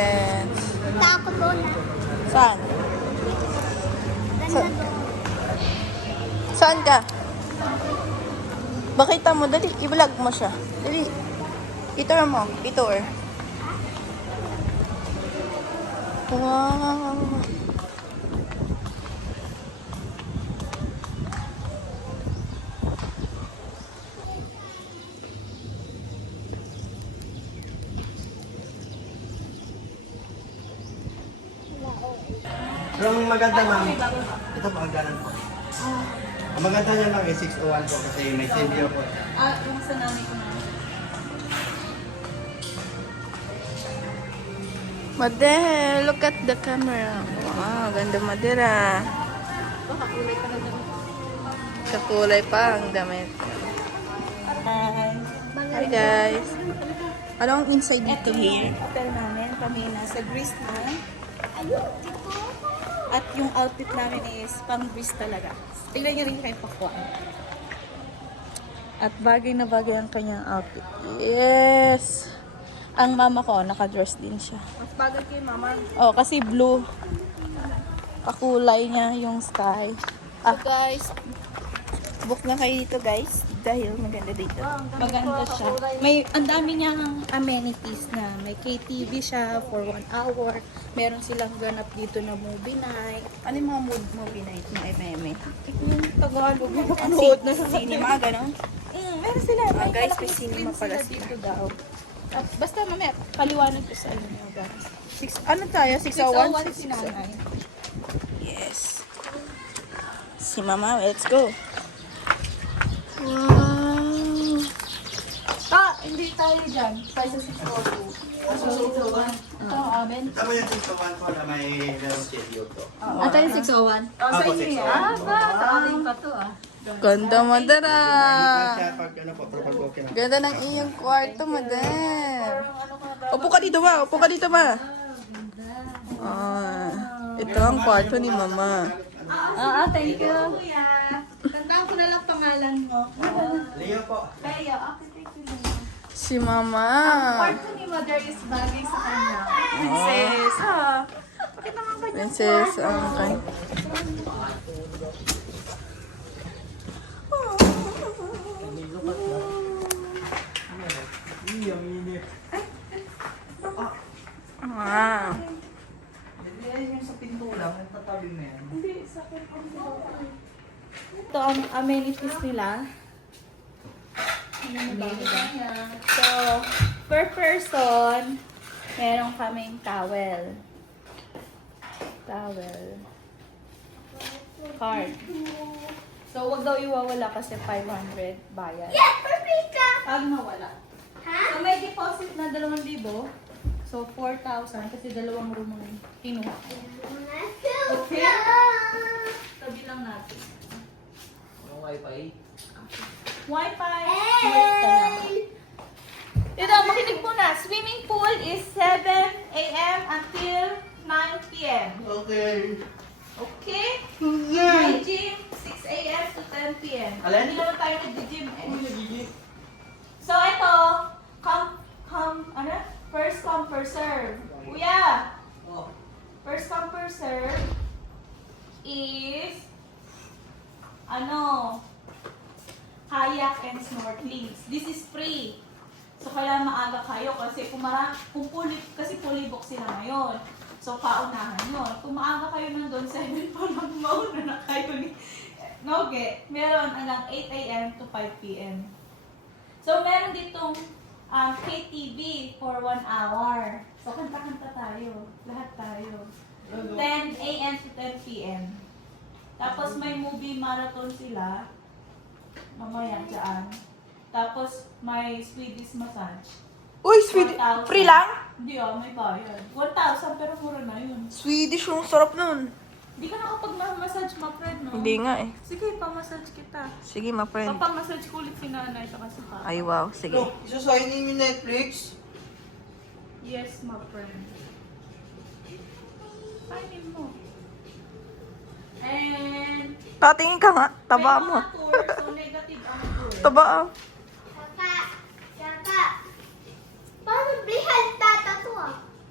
friends. Takot doon na. Saan? Ganda doon. Saan ka? Bakita mo, dali. I-vlog mo siya. Dali. I-tour mo. I-tour. Wow. Pero ang maganda ma'am, ito po ang ganan po. Ang maganda niya lang ay 601 po kasi may senior po. Yung sa nanay ko na. Model, look at the camera. Wow, ganda model ah. Kakulay ka na doon. Kakulay pa ang damit. Hi guys. Anong inside dito here? Hotel namin, kami nasa Greece na. At yung outfit namin is pang Greece talaga. Tignan nyo rin kayo pakuan. At bagay na bagay ang kanyang outfit. Yes. Ang mama ko, naka-dress din siya. Mas bagay kay mama. Oh, kasi blue. Kakulay niya yung sky. So guys, Book na kayo dito guys. Dahil maganda dito. maganda siya. May ang dami niyang amenities na may KTV siya for 1 hour. Meron silang ganap dito na movie night. Ano yung mga movie night ng MM? Yung Tagalog, mapapanood na sa Cinema, gano'n? meron sila. Ah, May guys, malaking may cinema screen pala sila sila. dito daw. At basta mamaya, paliwanag ko sa inyo guys. Ano tayo? 601? 601 si nanay. Yes. Si mama, let's go. Wow. Hindi tayo dyan. Tayo sa 602. So, 601. Ito ang amin. Tama yung 601 po na may merong senior po. Ito yung 601. Sa inyo yan? Sa ating pa to Ganda, madara. Siya pag ano po, pero pag okay na. Ganda ng iyong kwarto, madam. Upo ka dito, ma. Upo ka dito, ma. Ito ang kwarto ni mama. Thank you. Tandaan ko na lang pangalan mo. Leo po. Leo, architect ko Leo. Si mama. Kwarto ni Mother is bagay sa kanya. Princess. Bakit naman ba niya? Princess, ang Wow. Yung sa pinto lang, yung tatabi na yan. Ito ang amenities nila. So, per person, meron kaming towel. Card. So, wag daw iwawala kasi 500 bayad. Yeah, perfect. Pag nawala. So, may deposit na 2,000. So, 4,000 kasi dalawang room ang kinuha. Okay? Tabi lang natin. Wi-Fi. Wi-Fi. Wait ka lang. Ito, makinig muna. Swimming pool is 7 a.m. until 9 p.m. Okay. Okay? My gym, 6 a.m. to 10 p.m. Alin? Hindi naman tayo nag-gym eh. So, ito, first come, first serve. Kuya, first come, first serve is, kayak and snorkeling. This is free. So, kailangan maaga kayo kasi kasi fully booked sila ngayon. So, paunahan yun. Kung maaga kayo nandun, 7 pa lang mauna na kayo ni Noge. Meron hanggang 8 a.m. to 5 p.m. So, meron ditong KTV for 1 hour. So, kanta-kanta tayo. Lahat tayo. 10 a.m. to 10 p.m. Tapos, may movie marathon sila. Mamaya dyan. Tapos, may Swedish massage. Uy, Swedish. 4,000. Free lang? Hindi may bayad. 1,000 pero mura na yun. Swedish, yung sarap nun. Hindi ka nakapag-massage, ma friend, no? Hindi nga eh. Sige, pa-massage kita. Sige, ma friend. Papa-massage ko ulit si nanay sa kasi pa. Ay, wow. Sige. Isasigning yung Netflix? Yes, ma friend. Kainin mo. And... Tatingin ka nga. Taba may mo. mga tour, so negative ang tour. Taba ah. Kaka. Paano bihal tata to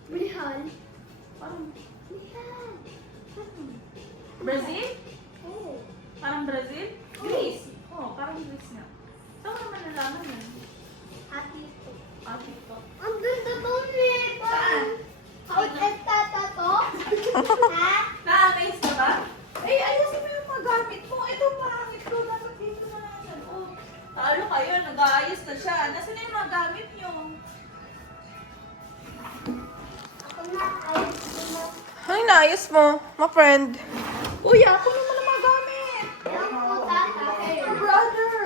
Bihal. Parang Bihal. Brazil? Oh. Parang Brazil? Greece. Oh, parang Greece nga. Saan ko naman nalaman yan? Happy to. Ah, TikTok. Ang ganda to eh. Saan? Out at tata to? Ha? Na-amaze ka ba? Eh, ayusin mo yung mga gamit mo. Ito, pangit ko. Dapat dito na natin. Oh, talo kayo. Nag-aayos na siya. Nasaan na yung mga gamit nyo? Ako na. Ayos ko na. Ay, naayos mo, my friend. Uy, ako naman ang mga gamit. Ewan ko, tata. Your brother.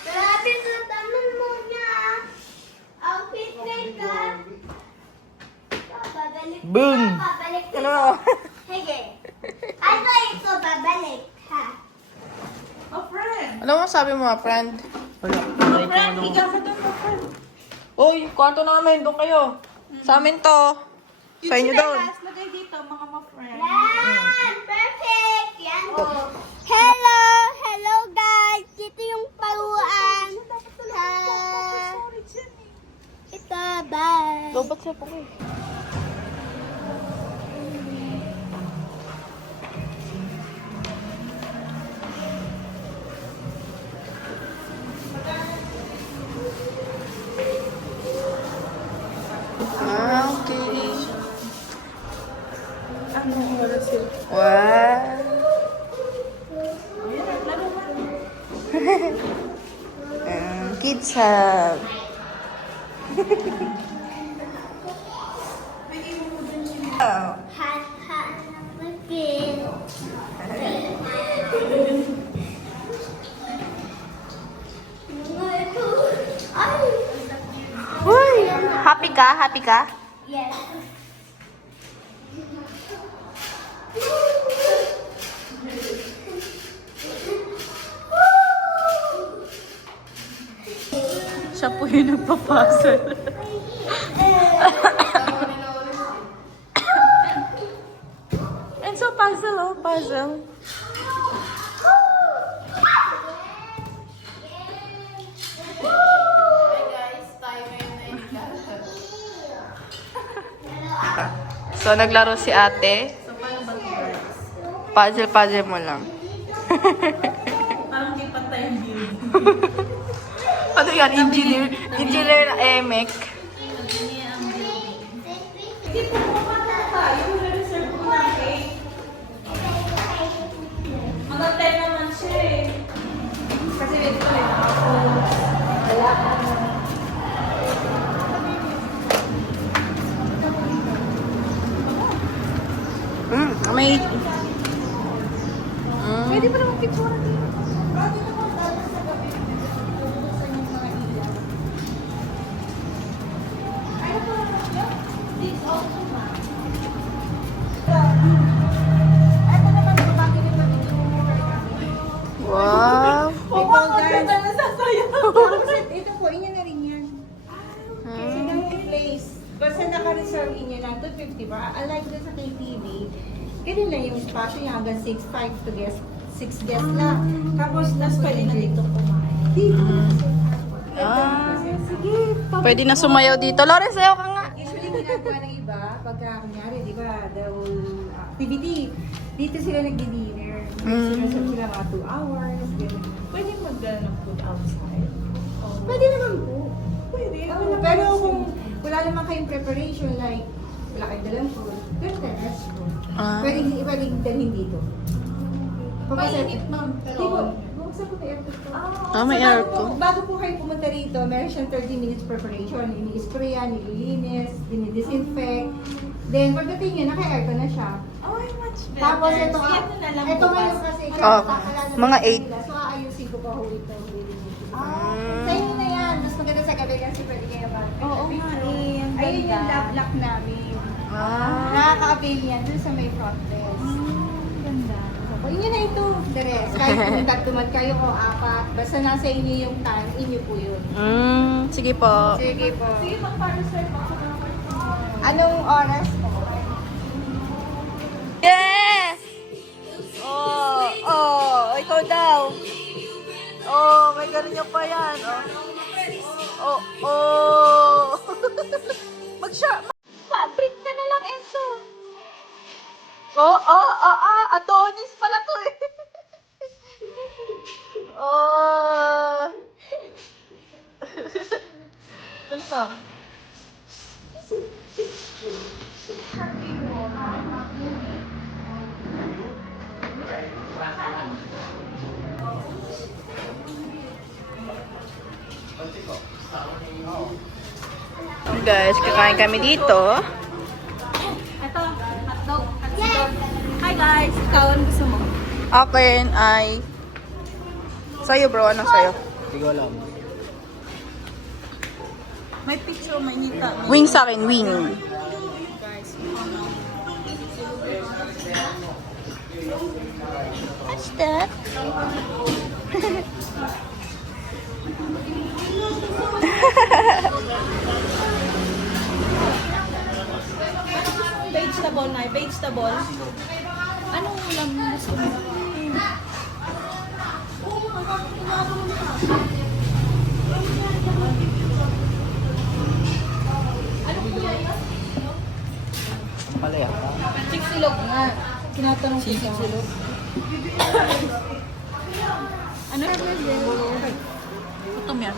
Grabe na taman mo niya. Outfit ka. Babalik ka. Boom. Babalik ka. Ano? Sige. Ano ito babalik ha? My friend. Ano mo sabi mo, my friend? My friend, higa ka doon, my friend. Uy, kwarto namin, doon kayo. Sa amin to. Sa inyo doon. chinelas, lagay dito, mga my friend. Yan! Perfect! Yan oh. Hello! Hello guys! Dito yung paruan. Ito, bye! Lobat siya po kayo. Ah, okay. Wow. Kids hub. Oh. Ha, ha, magkil. Ay! Uy, happy ka? Happy ka? Yes. Siya po yung nagpapasal. And so puzzle, oh, puzzle. So, naglaro si ate. Puzzle mo lang. Parang di pantay yung view. Ano yan? Engineer? Engineer na EMEC. Hindi po pumunta tayo. Reserve ko na cake. Mga 10 naman siya eh. Kasi dito rin ako. Wala. May... Pwede pa naman picture dito. Wow! Ganda na sa sayo. Ito po, inyo na rin yan. Kasi nang i-place, basta naka-reserve inyo ng 250 ba? Unlike doon sa KTV, ganun lang yung spasyo niya hanggang 6 to guest, 6 guests lang. Tapos, nas pwede na dito kumain. Dito. Ah. Sige, Pwede na sumayaw dito. Lawrence, sayaw ka nga. usually ginagawa ng iba, pagka kunyari, di ba, the whole activity, dito sila nagdi-dinner. Sinusunod sila mga 2 hours, ganun. Pwede mag-gala ng food outside. Pwede naman po. Pwede. Oo, pero kung wala naman kayong preparation, like, wala kayong dalang food, pwede na restroom. Ah. Pwedeng dalhin dito. Mainit, ma'am, pero- Di ba, buksan po may aircon po. Ah, may So, aircon. bago po kayo pumunta rito, meron siyang 30 minutes preparation. Ini-spray yan, nililinis, dinidisinfect. Then, pagdating nyo, naka-aircon na siya. Ay, much better. Tapos ito, Sige, ito na lang ito bukas. ngayon kasi, Oh, kakakilala mga na 8. nila. So, aayusin ko pa ho ito. Mm. Sa inyo na yan. Mas maganda sa gabi kasi pwede kayo mag- Oo nga eh, ang Ayun yung ganda. love lock namin. Ah. Nakaka-avail yan dun sa may front desk. Ganda. So, yun na ito. The rest. Kahit kung tatumad kayo o 4, basta nasa inyo yung time, inyo po yun. Sige po. Sige po. Sige, mag-parcel ako. Anong oras po? Yes! Oh, ikaw daw. Oh, may ganun niya pa yan. Oh, oh. Fabric ka na lang, Enzo. Adonis pala to eh. Ano? Guys, kakain kami dito. Ito, hotdog. Hi guys, ikaw ano gusto mo? Akin ay... Sa'yo bro, ano sa'yo? Hindi ko alam. May picture, may nita. Wing sa akin, wing. What's that? Vegetable na, vegetable. Anong ulam gusto mo? Palaya ka? Chiksilog nga. Tinatanong ko siya. Ano? Gutom yan.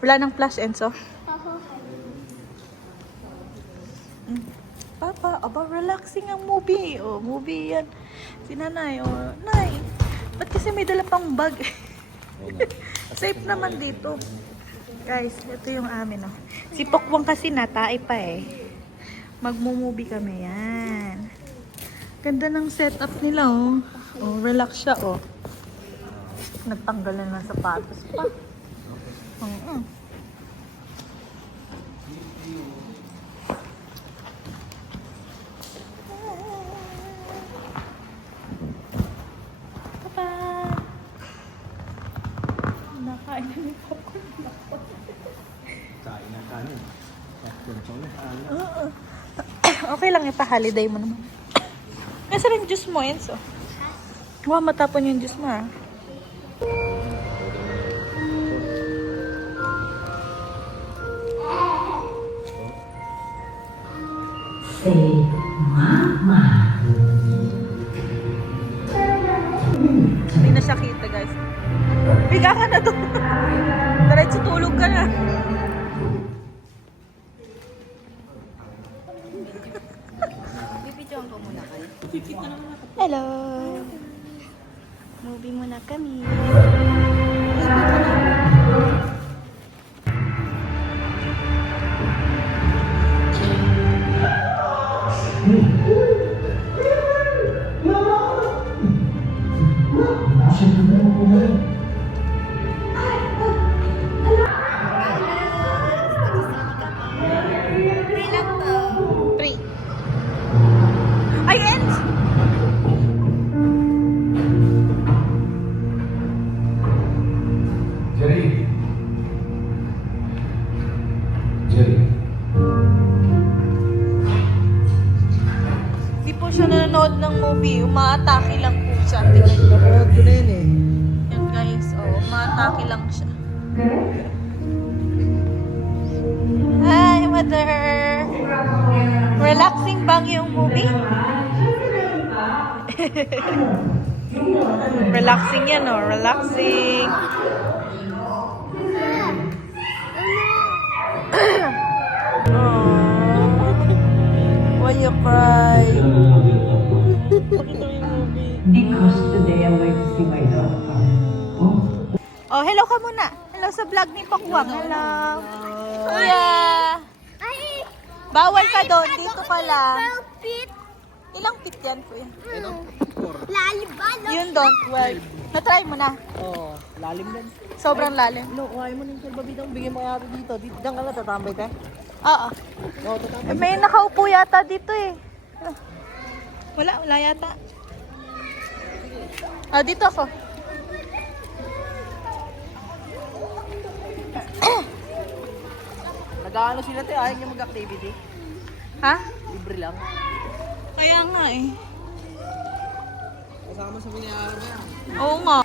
Wala nang flash, Enzo. Papa, relaxing ang movie. Oh, movie yan. Si nanay, nay, ba't kasi may dala pang bag? Safe naman dito. Guys, ito yung amin, oh. Si Pokwang kasi natay pa eh. Magmo-movie kami, yan. Ganda ng setup nila, oh. Oh, relax siya, oh. Nagtanggal na ng sapatos pa. Nakain na ni Popcorn. Kain ng kanin. Okay lang, ipa-holiday mo naman. Nasa rin juice mo, Enzo. Wow, matapon yung juice mo, ah. Hindi na siya kita, guys. Higa ka na to. Diretso tulog ka na. Hello. Movie muna kami. Three. Ay, Enz! Jerry. Jerry. Di po siya nanonood ng movie. Umaatake lang po siya. Napanood ko na yun eh. Yan guys, umaatake lang siya. Hi, mother! Relaxing bang yung movie? Relaxing yan, oh. Relaxing. Why you cry? Because today I'm going to see my daughter. Oh, hello ka muna. Hello sa vlog ni Pokwang. Hello. Kuya. Ay! Bawal ka doon. Dito ka lang. 12 feet. Ilang feet yan, kuya? Lalim ba? Yun doon, 12. Na-try mo na. Oo, lalim din. Sobrang lalim. No, kuhain mo ng salbabidang bigyan mo kaya dito. Diyan ka na, tatambay ka? Oo. Oo, tatambay. May nakaupo yata dito eh. Wala yata. Ah, dito ako. Nag-ano sila tayo, ayaw niya mag-activity. Ha? Libre lang. Kaya nga eh. Kasama sa binayaran na yan. Oo nga.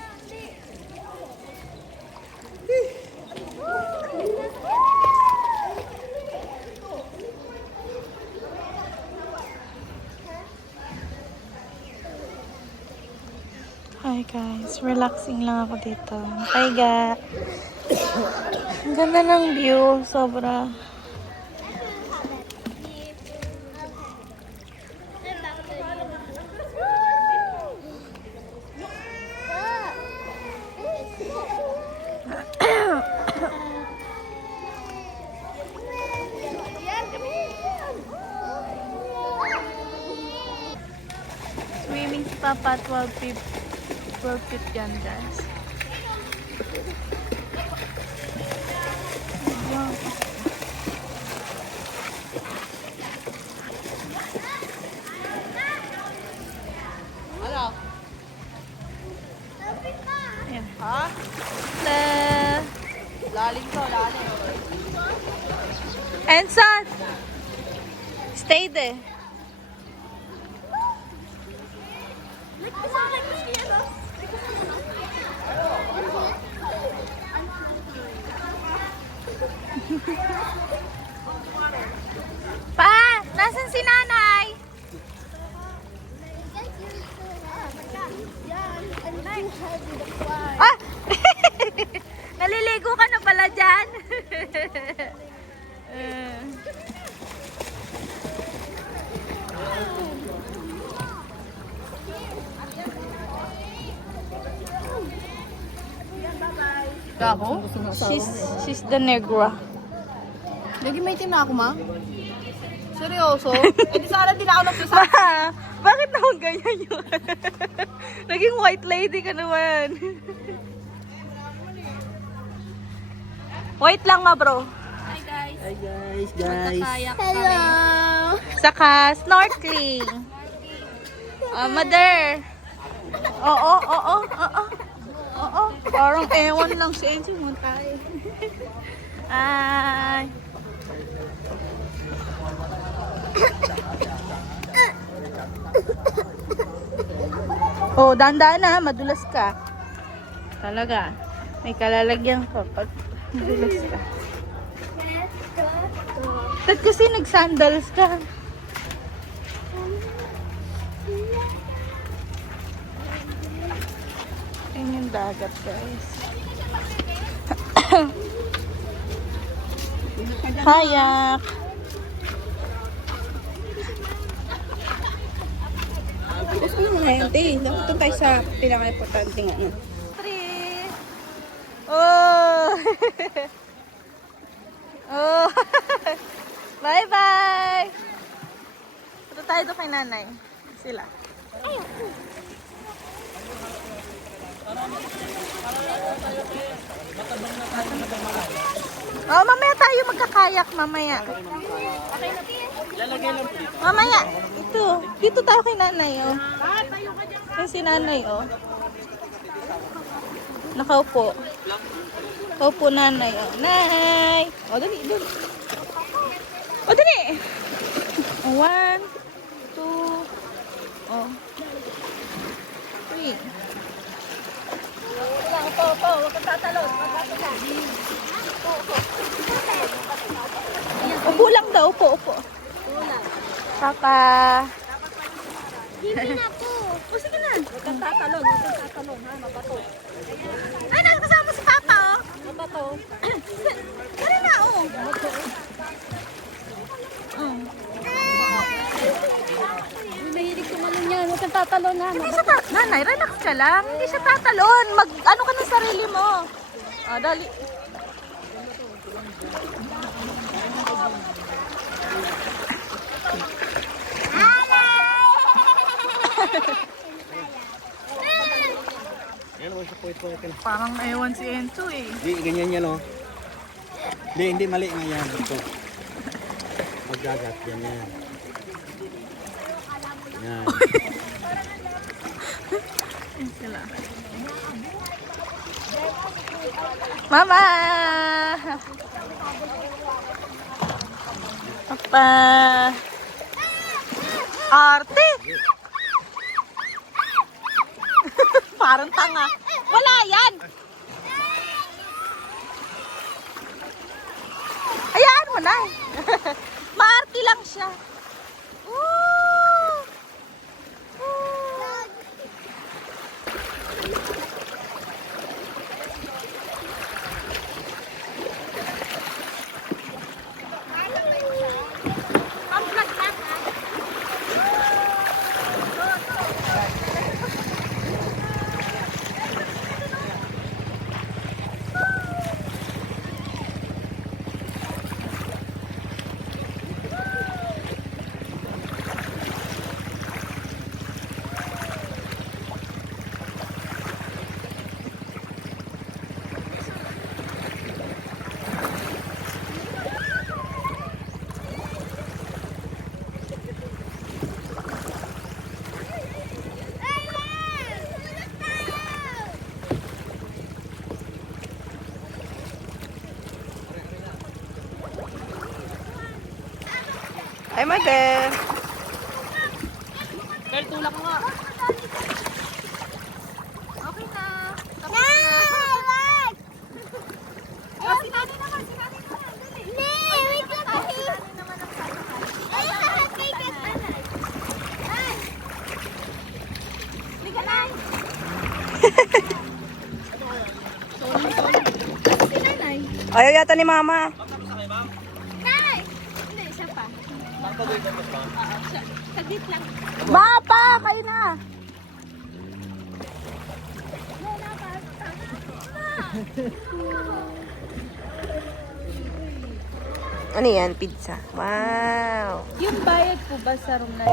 Hi guys, relaxing lang ako dito. Hi ga. Ang ganda ng view, sobra. Swimming si Papa 12 feet yan guys. Wow. Ayan. Ha? Lalim to, lalim. Ensan! Stay there. Pa! Nasaan si nanay? Ah! Naliligo ka na pala dyan? She's the negra. Lagi may itim na ako, ma? Seryoso? Eh, di sana din ako nagsusa. Ma, bakit naman ganyan yun? Naging white lady ka naman. White lang nga bro. Hi guys. Hello. Saka snorkeling. Mother. Oo. Parang ewan lang si Enzo mo tayo. Ay. Oh, dahan-dahan na, madulas ka. Talaga. May kalalagyan ka pag madulas ka. Ba't kasi nag-sandals ka? Ayun yung dagat, guys. Kayak. Gusto mo na yun, te. Ito tayo sa pinaka-importante nga. Three. Oh. Oh. Bye-bye. Punta tayo doon kay nanay. Sila. Oh, mamaya tayo magkakayak mamaya. Mamaya. Ito. Dito tayo kay nanay, oh. Yung si nanay, oh. Nakaupo. Nakaupo nanay, oh. Nay! Oh, dali, dali. Oh, dali! Oh, 1, 2, oh. 3. Huwag kang tatalon. Upo lang daw, upo. Saka... Hindi na po. Oh, sige na. Huwag kang tatalon, ha? Mabato. Ay, nakakasama si Papa, oh. Mabato. Tara na, oh. Mahilig tumalon yan. Huwag kang tatalon na. Hindi siya nanay, relax ka lang. Hindi siya tatalon. Ano ka ng sarili mo. Ah, dali. Yan mo sa puwit-puwit. Parang naiwan si Enzo eh. Hindi, ganyan yan, oh. Hindi, mali nga yan. Ito. Magdagat, ganyan. Yan. Yan sila. Mama! Papa! Arte! Parang tanga. Wala yan! Hayaan mo na. Maarte lang siya. Woo! Woo! Ay, mother. Girl, tulak mo nga. Okay na. Tapos na. Wag! Oh, si nanay naman. Si nanay naman. Dali. Nee, wait lang kasi. Si nanay naman ang sasakay. Ay, kakatay ka na. Ay! Liga na. Ayaw yata ni mama. Nay! Hindi, siya pa. Saglit lang. Mapa, kayo na. Ano yan? Pizza. Wow. Yung bayad po ba sa room na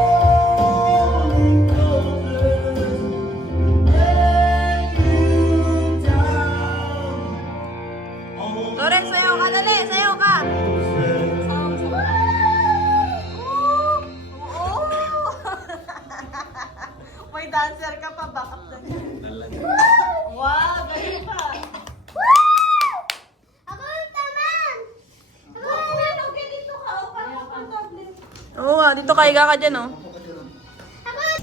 Loren, sayaw ka. Dali, sayaw ka. May dancer ka pa, backup dancer. Wow, galing pa. Ako yung taman! Okay, dito ka. O, parang tablet. Oo nga, dito kaiga ka dyan, oh.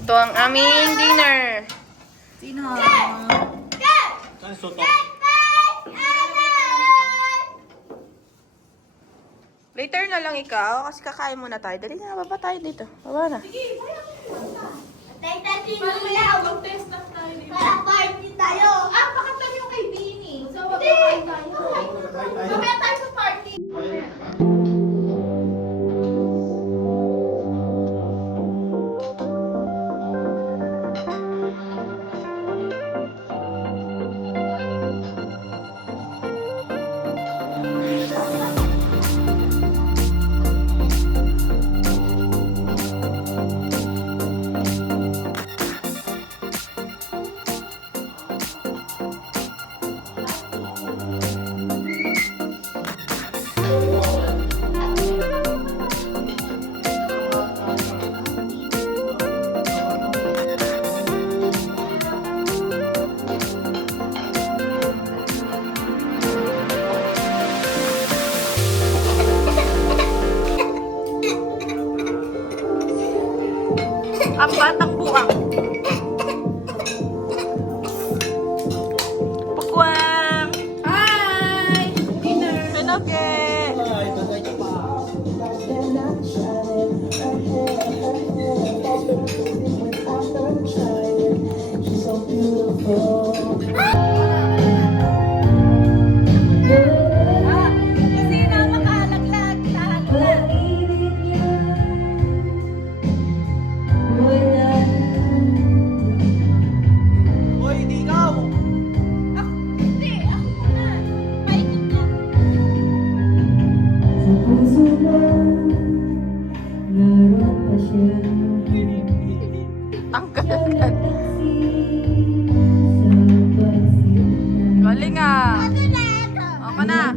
Ito ang aming dinner. Sino? Later na lang ikaw, kasi kakain muna tayo. Dali na, baba tayo dito. Baba na. Tay-tay, sinulaw! Test lang tayo. Para party tayo! Ah, pakatan yung kay Bini. So, wag Hindi! tayo. Mamaya tayo sa party. Ang batang buwang. Pukwang! Hi! Dinner! Pinoke! Ay, bagay ka pa. Kasi na makalaglag. Lahat. Hoy, di ikaw! Hindi, ako muna. Paikot na. Ang gagad. Galing ah. Ako na.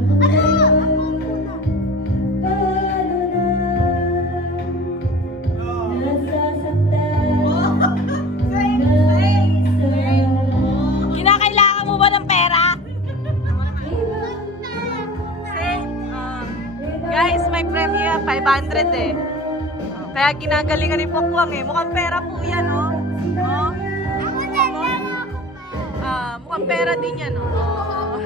Kinakailangan mo ba ng pera? Guys, may premyo 500 eh. Kaya ginagalingan ni Pokwang eh. Mukhang pera po yan, oh. Oh. Ako na, ako pa! mukhang pera din yan, oh.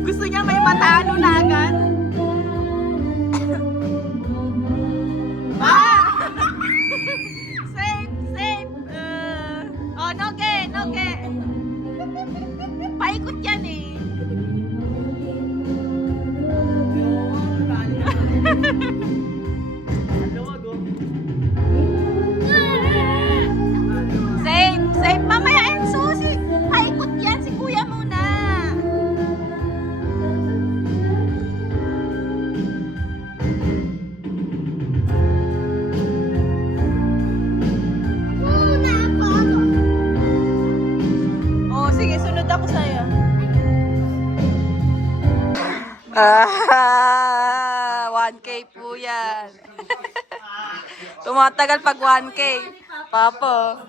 Gusto niya may matalo na agad. Ah! Safe, safe. Oh, noge, noge. Paikot yan eh. Safe, safe. Mamaya, Enzo. Paikot yan si kuya muna. Oh, sige, sunod ako sa'yo. 1K po yan. Tumatagal pag 1K. Papa.